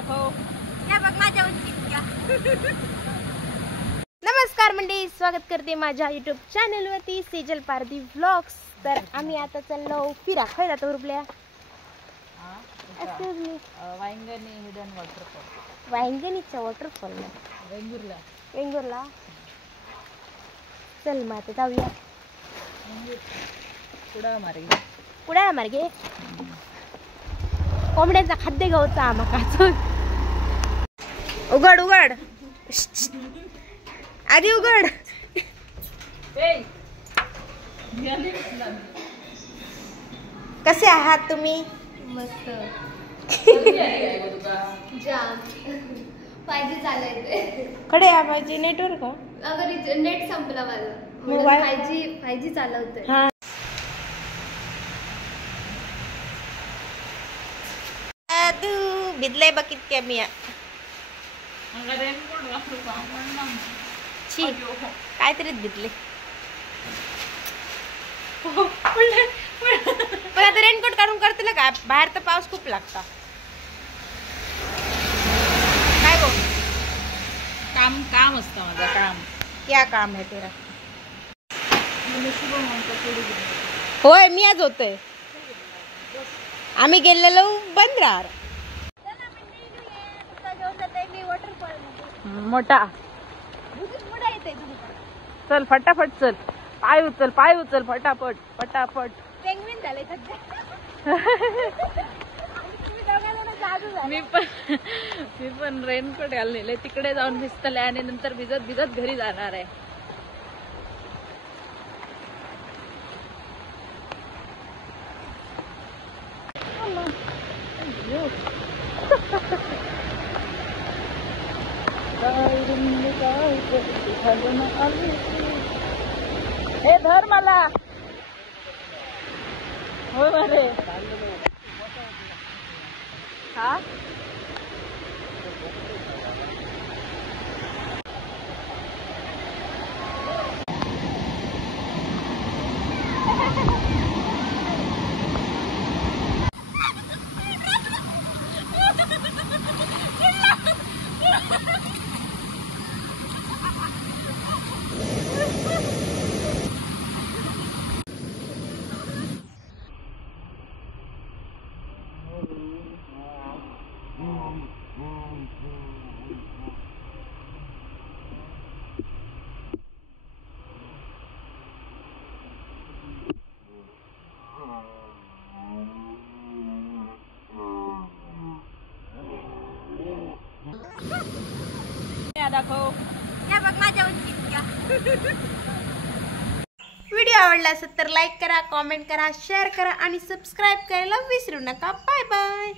दाखव. या बघ माझ्या नमस्कार मंडळी, स्वागत करते माझ्या युट्यूब चॅनल वरती सेजल पारधी व्लॉग्स. तर आम्ही आता चाललो फिरा खय जातो रुपल्या वांगणी हिडन वॉटरफॉल. वांगणीच्या वॉटरफॉल वेंगुर्ला. चल मग आता जाऊया कुडाळ मार्गे. कोंबड्यांचा खाद्य गावचा आम्हाला. उघड उघड आधी उघड. कसे आहात तुम्ही? मस्त. जाम 5G चालायचंय. कडे या 5G नेटवर्क का? अगर नेट संपला माझं. Mobile 5G चालवतोय. हां. तू भिदले बघ कितक्या मिया. छी काहीतरीच भिदले. पण आता रेनकोट काढून करतील का? बाहेर तर पाऊस खूप लागता. काय गो काम असतं माझं काम. क्या काम आहे तेरा? होय मी आज होतोय. आम्ही गेलेलो बंदरार. मोठा चल फटाफट चल. पाय उचल फटाफट फटाफट. पेंग्विन झाले मी पण रेनकोट घाललेले. तिकडे जाऊन भिजतले आणि नंतर भिजत भिजत घरी जाणार आहे. हे धर मला. हो रे हा. दाखव. या बघ माझ्या व्हिडिओ आवडला असेल तर लाईक करा, कमेंट करा, शेअर करा आणि सबस्क्राईब करायला विसरू नका. Bye bye.